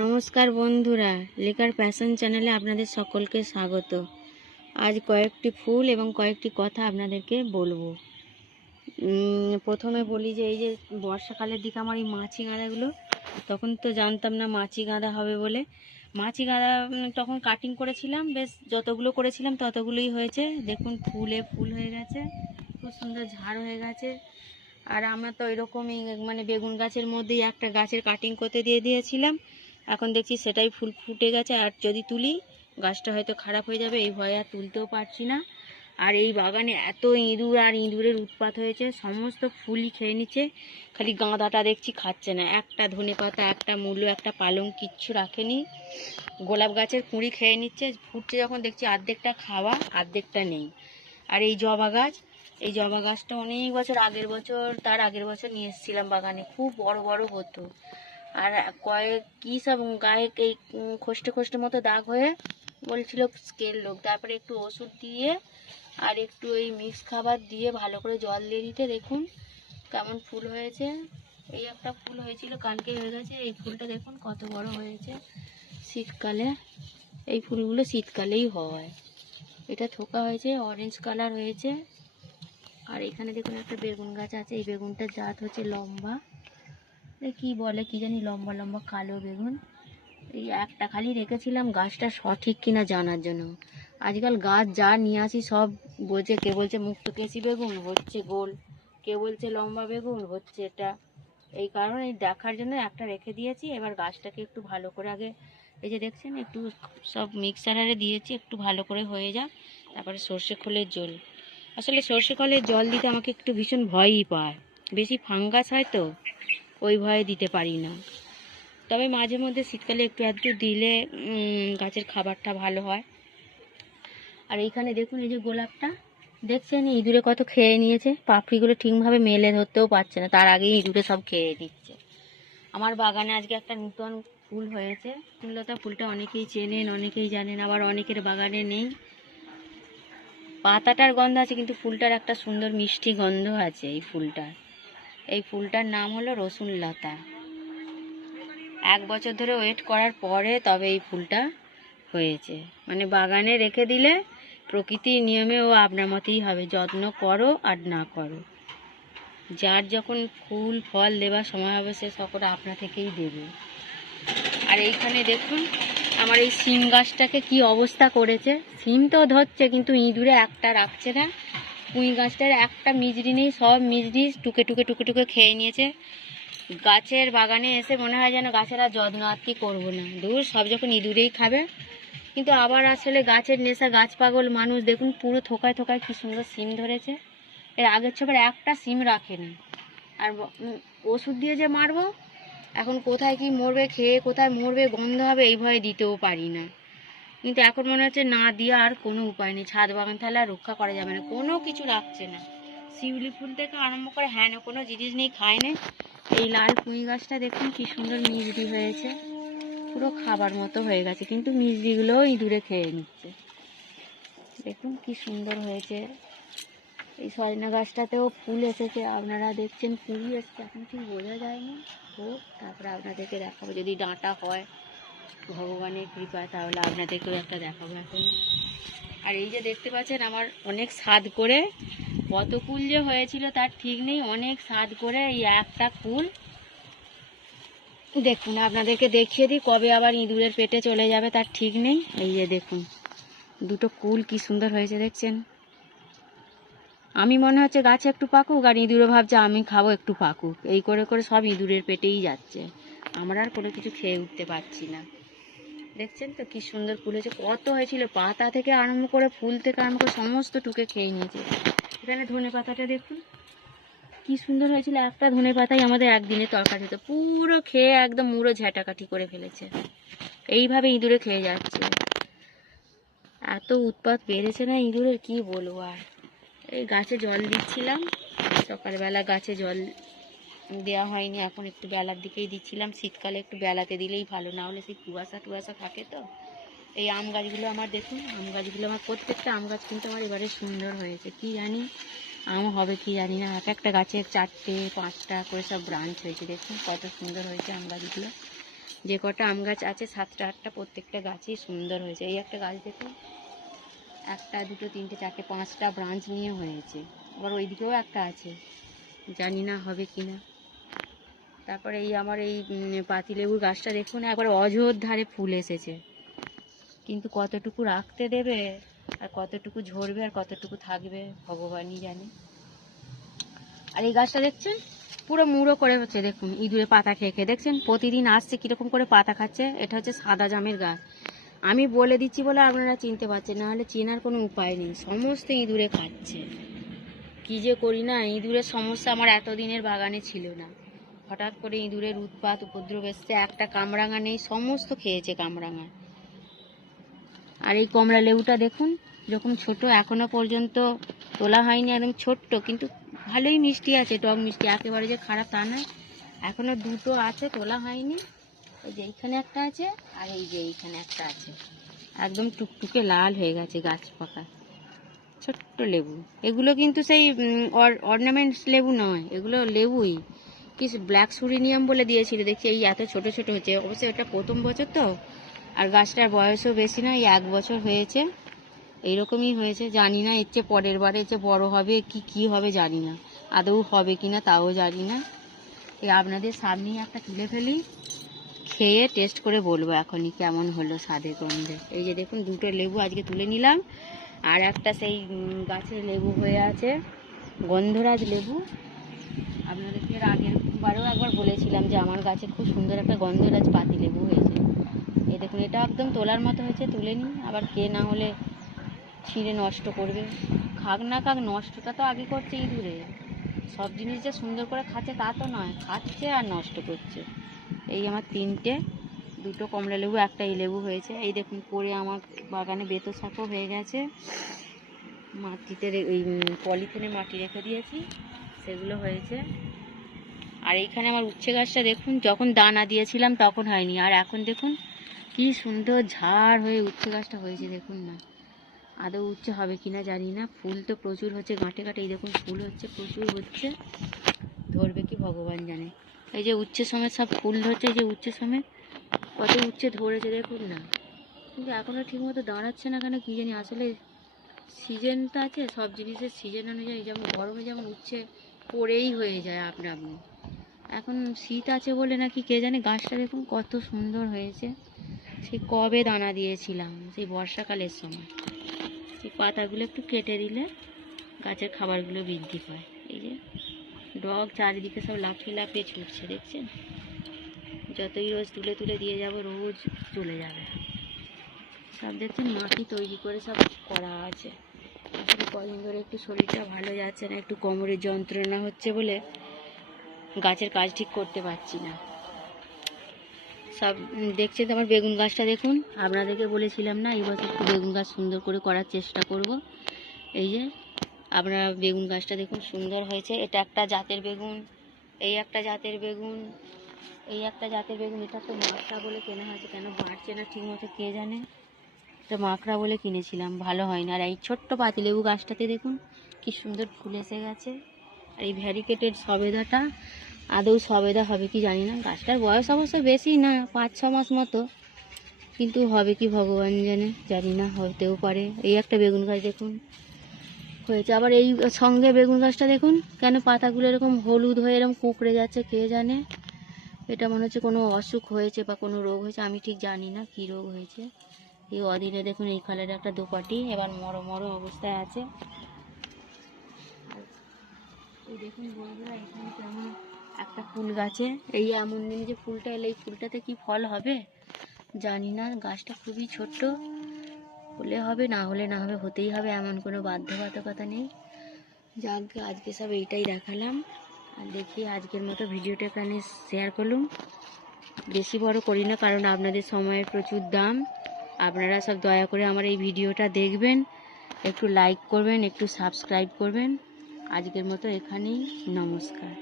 নমস্কার বন্ধুরা, লেখার প্যাশন চ্যানেলে আপনাদের সকলকে স্বাগত। আজ কয়েকটি ফুল এবং কয়েকটি কথা আপনাদেরকে বলবো। প্রথমে বলি যে এই যে বর্ষাকালের দিকে আমার এই মাছি গাঁদাগুলো, তখন তো জানতাম না মাছি গাঁদা হবে বলে। মাছি গাঁদা তখন কাটিং করেছিলাম, বেশ যতগুলো করেছিলাম ততগুলোই হয়েছে। দেখুন ফুলে ফুল হয়ে গেছে, খুব সুন্দর ঝাড় হয়ে গেছে। আর আমরা তো এরকমই বেগুন গাছের মধ্যেই একটা গাছের কাটিং করতে দিয়ে দিয়েছিলাম, এখন দেখছি সেটাই ফুল ফুটে গেছে। আর যদি তুলি গাছটা হয়তো খারাপ হয়ে যাবে, এই ভয়ে আর তুলতেও পারছি না। আর এই বাগানে এত ইঁদুর আর ইঁদুরের উৎপাত হয়েছে, সমস্ত ফুলই খেয়ে নিচ্ছে, খালি গাঁদাটা দেখছি খাচ্ছে না। একটা ধনেপাতা, একটা মূলো, একটা পালং কিচ্ছু রাখেনি। গোলাপ গাছের কুঁড়ি খেয়ে নিচ্ছে, ফুটছে যখন দেখছি অর্ধেকটা খাওয়া অর্ধেকটা নেই। আর এই জবা গাছটা অনেক বছর আগের বছর তার আগের বছর নিয়ে এসেছিলাম বাগানে, খুব বড় বড় হতো। আর কী সব গায়ে এই খোস্টে খোস্টে মতো দাগ হয়ে বলছিল স্কেল লোক। তারপরে একটু ওষুধ দিয়ে আর একটু ওই মিক্স খাবার দিয়ে ভালো করে জল দিয়ে দিতে দেখুন কেমন ফুল হয়েছে। এই একটা ফুল হয়েছিল, কালকে হয়ে গেছে। এই ফুলটা দেখুন কত বড় হয়েছে। শীতকালে এই ফুলগুলো শীতকালেই হয়। এটা থোকা হয়েছে, অরেঞ্জ কালার হয়েছে। আর এখানে দেখুন একটা বেগুন গাছ আছে, এই বেগুনটার জাত হচ্ছে লম্বা, কি বলে কি জানি, লম্বা লম্বা কালো বেগুন। এই একটা খালি রেখেছিলাম গাছটা সঠিক কিনা জানার জন্য। আজকাল গাছ যা নিয়ে আসি সব বলছে, কে বলছে মুক্তকেশী বেগুন হচ্ছে গোল, কে বলছে লম্বা বেগুন হচ্ছে এটা। এই কারণে দেখার জন্য একটা রেখে দিয়েছি। এবার গাছটাকে একটু ভালো করে আগে, এই যে দেখছেন একটু সব মিক্সারে দিয়েছি, একটু ভালো করে হয়ে যাক, তারপরে সর্ষে খোলের জল। আসলে সর্ষে খোলের জল দিতে আমাকে একটু ভীষণ ভয়ই পায়, বেশি ফাঙ্গাস হয় তো, ওই ভয়ে দিতে পারি না। তবে মাঝে মধ্যে শীতকালে একটু একটু দিলে গাছের খাবারটা ভালো হয়। আর এইখানে দেখুন এই যে গোলাপটা দেখছেন, ইঁদুরে কত খেয়ে নিয়েছে, পাপড়িগুলো ঠিকভাবে মেলে ধরতেও পারছে না, তার আগেই ইঁদুরে সব খেয়ে দিচ্ছে। আমার বাগানে আজকে একটা নতুন ফুল হয়েছে, ফুললতা ফুলটা অনেকেই চেনেন, অনেকেই জানেন, আবার অনেকের বাগানে নেই। পাতাটার গন্ধ আছে কিন্তু ফুলটার একটা সুন্দর মিষ্টি গন্ধ আছে। এই ফুলটার নাম হলো রসুন লতা। 1 বছর ধরে ওয়েট করার পরে তবে এই ফুলটা হয়েছে। বাগানে রেখে দিলে প্রকৃতির নিয়মে ও আপনার মতেই হবে, যত্ন করো আর না করো, যার যখন ফুল ফল দেবার সময় হবে সে সকল আপনা থেকেই দেবে। আর এইখানে দেখুন আমার এই সিম গাছটাকে কি অবস্থা করেছে। সিম তো ধরছে কিন্তু ইঁদুরে একটা রাখছে না। পুঁই গাছটার একটা মিজরি নেই, সব মিজরি টুকে টুকে টুকে টুকে খেয়ে নিয়েছে। গাছের বাগানে এসে মনে হয় যেন গাছের আর যত্ন আত্মি করবো না, দূর সব যখন ইঁদুরেই খাবে। কিন্তু আবার আসলে গাছের নেশা, গাছ পাগল মানুষ। দেখুন পুরো থোকায় থোকায় কি সুন্দর সিম ধরেছে। এর আগের ছবার একটা সিম রাখেনি। আর ওষুধ দিয়ে যে মারবো, এখন কোথায় কি মরবে খেয়ে, কোথায় মরবে গন্ধ হবে, এই ভয়ে দিতেও পারি না। কিন্তু এখন মনে হচ্ছে না দিয়ে আর কোনো উপায় নেই, ছাদ বাগান তাহলে আর রক্ষা করা যাবে না, কোনো কিছু রাখছে না। শিউলি ফুল থেকে আরম্ভ করে হ্যাঁ কোনো জিনিস নেই, খায় না। এই লাল পুঁই গাছটা দেখুন কি সুন্দর মিজরি হয়েছে, পুরো খাবার মতো হয়ে গেছে, কিন্তু মিজরিগুলোও ইঁদুরে খেয়ে নিচ্ছে। দেখুন কি সুন্দর হয়েছে। এই সজনা গাছটাতেও ফুল এসেছে, আপনারা দেখছেন কুড়ি এসছে, এখন ঠিক বোঝা যায়নি। হোক, তারপরে আপনাদেরকে দেখাবো যদি ডাঁটা হয় ভগবানের কৃপায়, তাহলে আপনাদেরকেও একটা দেখাবো এখন। আর এই যে দেখতে পাচ্ছেন আমার অনেক স্বাদ করে, কত কুল যে হয়েছিল তার ঠিক নেই, অনেক স্বাদ করে এই একটা কুল। দেখুন আপনাদেরকে দেখিয়ে দিই, কবে আবার ইঁদুরের পেটে চলে যাবে তার ঠিক নেই। এই যে দেখুন দুটো কুল কি সুন্দর হয়েছে দেখছেন। আমি মনে হচ্ছে গাছে একটু পাকুক আর ইঁদুরে ভাবছে আমি খাবো একটু পাকুক, এই করে করে সব ইঁদুরের পেটেই যাচ্ছে, আমরা আর কোনো কিছু খেয়ে উঠতে পারছি না। দেখছেন তো কি সুন্দর ফুল হয়েছে, কত হয়েছিল, পাতা থেকে আরম্ভ করে ফুল থেকে আরম্ভ করে সমস্ত টুকে খেয়ে নিয়েছে। এখানে ধনে পাতাটা দেখুন কি সুন্দর হয়েছিল, একটা ধনে পাতাই আমাদের একদিনে তরকারি হতো, পুরো খেয়ে একদম মুড়ো ঝাঁটাকাঠি করে ফেলেছে। এইভাবে ইঁদুরে খেয়ে যাচ্ছে, এত উৎপাত বেড়েছে না ইঁদুরের, কি বলবো আর। এই গাছে জল দিচ্ছিলাম, সকালবেলা গাছে জল দেওয়া হয়নি, এখন একটু বেলার দিকেই দিচ্ছিলাম। শীতকালে একটু বেলাতে দিলেই ভালো, না হলে সেই কুয়াশা টুয়াশা থাকে তো। এই আম গাছগুলো আমার দেখুন, আম গাছগুলো আমার প্রত্যেকটা আম গাছ কিন্তু আমার এবারে সুন্দর হয়েছে, কি জানি আম হবে কি জানি না। একটা গাছে 4টে 5টা করে সব ব্রাঞ্চ হয়েছে, দেখুন কত সুন্দর হয়েছে আম গাছগুলো। যে কটা আম গাছ আছে 7টা 8টা প্রত্যেকটা গাছই সুন্দর হয়েছে। এই একটা গাছ দেখুন, 1 2 3 4 5টা ব্রাঞ্চ নিয়ে হয়েছে। আবার ওইদিকেও একটা আছে, জানি না হবে কিনা। তারপরে এই আমার এই পাতিলেবুর গাছটা দেখুন, একবার অযোধ্যারে ফুল এসেছে, কিন্তু কতটুকু রাখতে দেবে আর কতটুকু ঝরবে আর কতটুকু থাকবে ভগবানই জানে। আর এই গাছটা দেখছেন পুরো মুড়ো করে হচ্ছে, দেখুন ইঁদুরে পাতা খেয়ে খেয়ে, দেখছেন প্রতিদিন আসছে কিরকম করে পাতা খাচ্ছে। এটা হচ্ছে সাদা জামের গাছ। আমি বলে দিচ্ছি বলে আপনারা চিনতে পারছেন, নাহলে চেনার কোনো উপায় নেই। সমস্ত ইঁদুরে খাচ্ছে, কী যে করি না। ইঁদুরের সমস্যা আমার এতদিনের বাগানে ছিল না, হঠাৎ করে ইঁদুরের উৎপাত উপদ্রব এসছে। একটা কামরাঙা নেই, সমস্ত খেয়েছে কামরাঙা। আর এই কমলা লেবুটা দেখুন, যখন ছোট, এখনো পর্যন্ত তোলা হয়নি, একদম ছোট্ট, কিন্তু ভালোই মিষ্টি আছে, টক মিষ্টি, একেবারে যে খারাপ তা নয়। এখনো 2টো আছে, তোলা হয়নি। এই যে এইখানে একটা আছে আর এই যে এইখানে একটা আছে, একদম টুকটুকে লাল হয়ে গেছে গাছ পাকা ছোট্ট লেবু। এগুলো কিন্তু সেই অর্নামেন্টস লেবু নয়, এগুলো লেবুই। কি ব্ল্যাক সুরিনিয়াম বলে দিয়েছিল, দেখছি এই এত ছোট ছোট হচ্ছে। অবশ্যই এটা প্রথম বছর তো, আর গাছটার বয়সও বেশি না, এই 1 বছর হয়েছে। এইরকমই হয়েছে, জানি না এর চেয়ে পরের বারে এর চেয়ে বড় হবে কি হবে জানি না, আদৌ হবে কিনা তাও জানি না। এই আপনাদের সামনেই একটা তুলে ফেলি, খেয়ে টেস্ট করে বলবো এখনই কেমন হলো স্বাদে গন্ধে। এই যে দেখুন 2টো লেবু আজকে তুলে নিলাম, আর একটা সেই গাছের লেবু হয়ে আছে, গন্ধরাজ লেবু। আপনাদেরকে এর আগের বারেও একবার বলেছিলাম যে আমার গাছে খুব সুন্দর একটা গন্ধরাজ পাতি লেবু হয়েছে। এই দেখুন এটা একদম তোলার মতো হয়েছে, তুলে নিই। আবার কে না হলে ছিঁড়ে নষ্ট করবে, খাক না খাক, নষ্টটা তো আগে করছে ইঁদুরে। সব জিনিস যে সুন্দর করে খাচ্ছে তা তো নয়, খাচ্ছে আর নষ্ট করছে। এই আমার 3টে, 2টো কমলা লেবু, একটা এই লেবু হয়েছে। এই দেখুন পরে আমার বাগানে বেতো শাকও হয়ে গেছে, মাটিতে ওই পলিথিনে মাটি রেখে দিয়েছি, সেগুলো হয়েছে। আর এইখানে আমার উচ্ছে গাছটা দেখুন, যখন দানা দিয়েছিলাম তখন হয়নি, আর এখন দেখুন কি সুন্দর ঝাড় হয়ে উচ্ছে গাছটা হয়েছে। দেখুন না, আদৌ উচ্ছে হবে কিনা জানি না। ফুল তো প্রচুর হচ্ছে, গাঁটে গাঁটে এই দেখুন ফুল হচ্ছে, প্রচুর হচ্ছে, ধরবে কি ভগবান জানে। এই যে উচ্ছে সমেত সব ফুল ধরছে, এই যে উচ্ছে সমেত কত উচ্ছে ধরেছে দেখুন না, কিন্তু এখনও ঠিকমতো দাঁড়াচ্ছে না কেন কী জানি। আসলে সিজনটা আছে, সব জিনিসের সিজন অনুযায়ী, যেমন গরমে যেমন উচ্ছে পড়েই হয়ে যায় আপনা আপনি, এখন শীত আছে বলে নাকি কে জানে। গাছটা দেখুন কত সুন্দর হয়েছে, সেই কবে দানা দিয়েছিলাম, সেই বর্ষাকালের সময়। সেই পাতাগুলো একটু কেটে দিলে গাছের খাবারগুলো বৃদ্ধি পায়। এই যে ডগ চারিদিকে সব লাফিয়ে লাফিয়ে ছুটছে, দেখছেন। যতই রোজ তুলে তুলে দিয়ে যাব, রোজ চলে যাবে সব। দেখছেন মাটি তৈরি করে সব করা আছে। আসলে কদিন ধরে একটু শরীরটা ভালো যাচ্ছে না, একটু কোমরের যন্ত্রণা হচ্ছে বলে গাছের কাজ ঠিক করতে পারছি না সব। দেখছেন তো আমার বেগুন গাছটা দেখুন, আপনাদেরকে বলেছিলাম না এই বছর একটু বেগুন গাছ সুন্দর করে করার চেষ্টা করব। এই যে আপনারা বেগুন গাছটা দেখুন সুন্দর হয়েছে। এটা একটা জাতের বেগুন, এই একটা জাতের বেগুন, এই একটা জাতের বেগুন। এটা তো মাকড়া বলে কেনা হয়েছে, কেন বাড়ছে না ঠিক মতো কে জানে। এটা মাকড়া বলে কিনেছিলাম, ভালো হয় না। আর এই ছোট্ট পাতিলেবু গাছটাতে দেখুন কি সুন্দর ফুল এসে গেছে। আর এই ভ্যারিকেটেড সবেদাটা, আদৌ সবেদা হবে কি জানি না। গাছটার বয়স অবশ্য বেশি না, 5-6 মাস মতো, কিন্তু হবে কি ভগবান জানে, জানি না, হতেও পারে। এই একটা বেগুন গাছ দেখুন হয়েছে। আবার এই সঙ্গে বেগুন গাছটা দেখুন কেন পাতাগুলো এরকম হলুদ হয়ে এরকম কুঁকড়ে যাচ্ছে কে জানে। এটা মনে হচ্ছে কোনো অসুখ হয়েছে বা কোনো রোগ হয়েছে, আমি ঠিক জানি না কি রোগ হয়েছে। এই অদিনে দেখুন এই কালের একটা দোপাটি এবার মরো মরো অবস্থায় আছে। আর এই দেখুন বন্ধুরা, এখানে কেমন একটা ফুল গাছে, এই এমন দিন যে ফুলটা এলে এই ফুলটাতে কি ফল হবে জানি না। গাছটা খুবই ছোট্ট, হলে হবে না হলে না হবে, হতেই হবে, এমন কোনো বাধ্যবাধকতা নেই। যাক আজকে সব এইটাই দেখালাম। আর দেখি আজকের মতো ভিডিওটা এখানে শেয়ার করলাম, বেশি বড় করি না কারণ আপনাদের সময়ের প্রচুর দাম। আপনারা সব দয়া করে আমার এই ভিডিওটা দেখবেন, একটু লাইক করবেন, একটু সাবস্ক্রাইব করবেন। আজকের মতো এখানেই, নমস্কার।